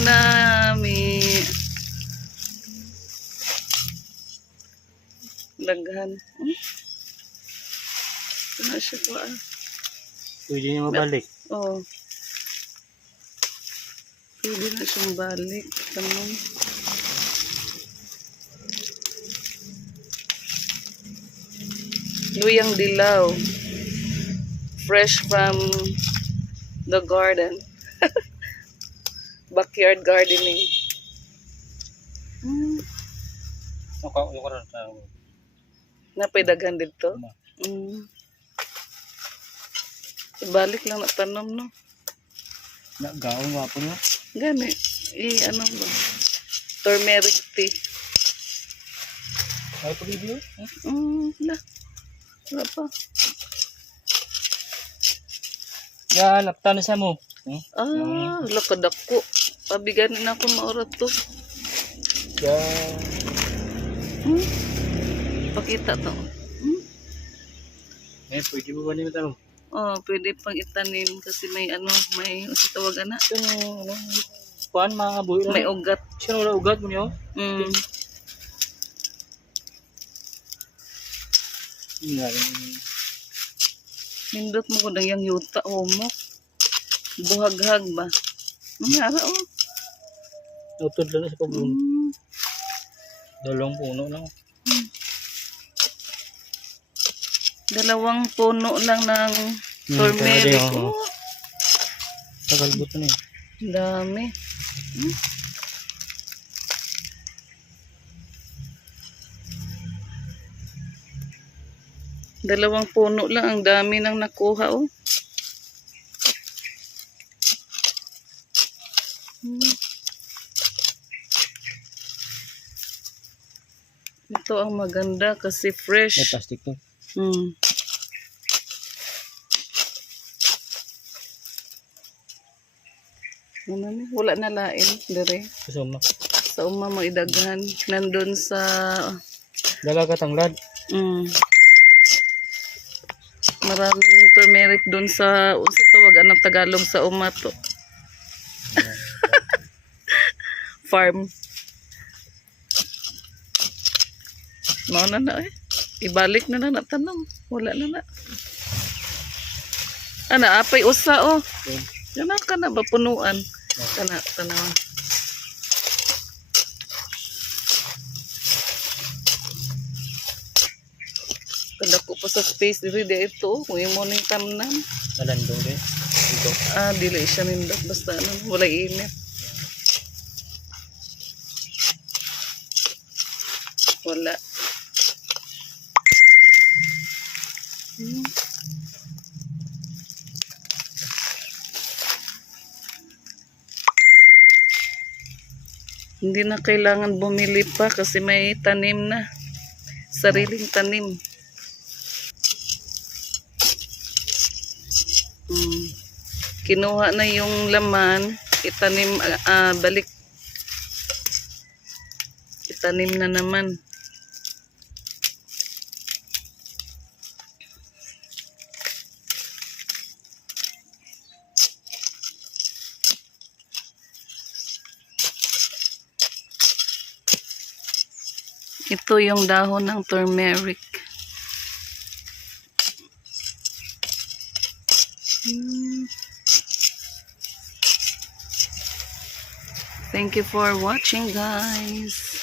Kanami. Laghan. Ano siya ko ah. Pwede niya mabalik. Oo. Pwede na siyang balik. Tanong. Luyang dilaw. Fresh from the garden. Backyard gardening. Yung karon sa Napay-daghan dito. Ibalik lang na tanom, no? nagaon nga po no. Gani. Ano ba? Turmeric tea. Ay po video. Wala. Wala pa. Ya, naptan sa mo. Wala kadako. Pabiganin ako maorat to. Ya. Pakita to. Pwede mo ba nito tanong? Pwede pang itanim kasi may tawag na. Ano, kuan mga buhi lang. May ugat. Siya wala ugat mo niyo? Nindot mo ko na yung yuta mo. Buhaghag ba? Nangyara Utod lang sa pagbuno. Dalawang puno lang. Dalawang puno lang ng turmeric. Tagalbuto na Dami. Dalawang puno lang. Ang dami nang nakuha, Ito ang maganda kasi fresh. May plastic to. Wala na lain dire. Sa uma mo idaghan nandun sa Daga katanglad. Maraming turmeric dun sa tawag ng Tagalog sa uma to. Farm. Mao na ibalik na tanong. Wala na. Apay usa Yan ka na ba punuan? Kana tanaw. Kada ko pa sa space diri ito kung imo ning tamnan. Nalandong din. Dito. Dili siya nindot basta wala init. Wala. Hindi na kailangan bumili pa kasi may tanim na. Sariling tanim. Kinuha na yung laman, itanim balik. Itanim na naman. Ito yung dahon ng turmeric. Thank you for watching, guys.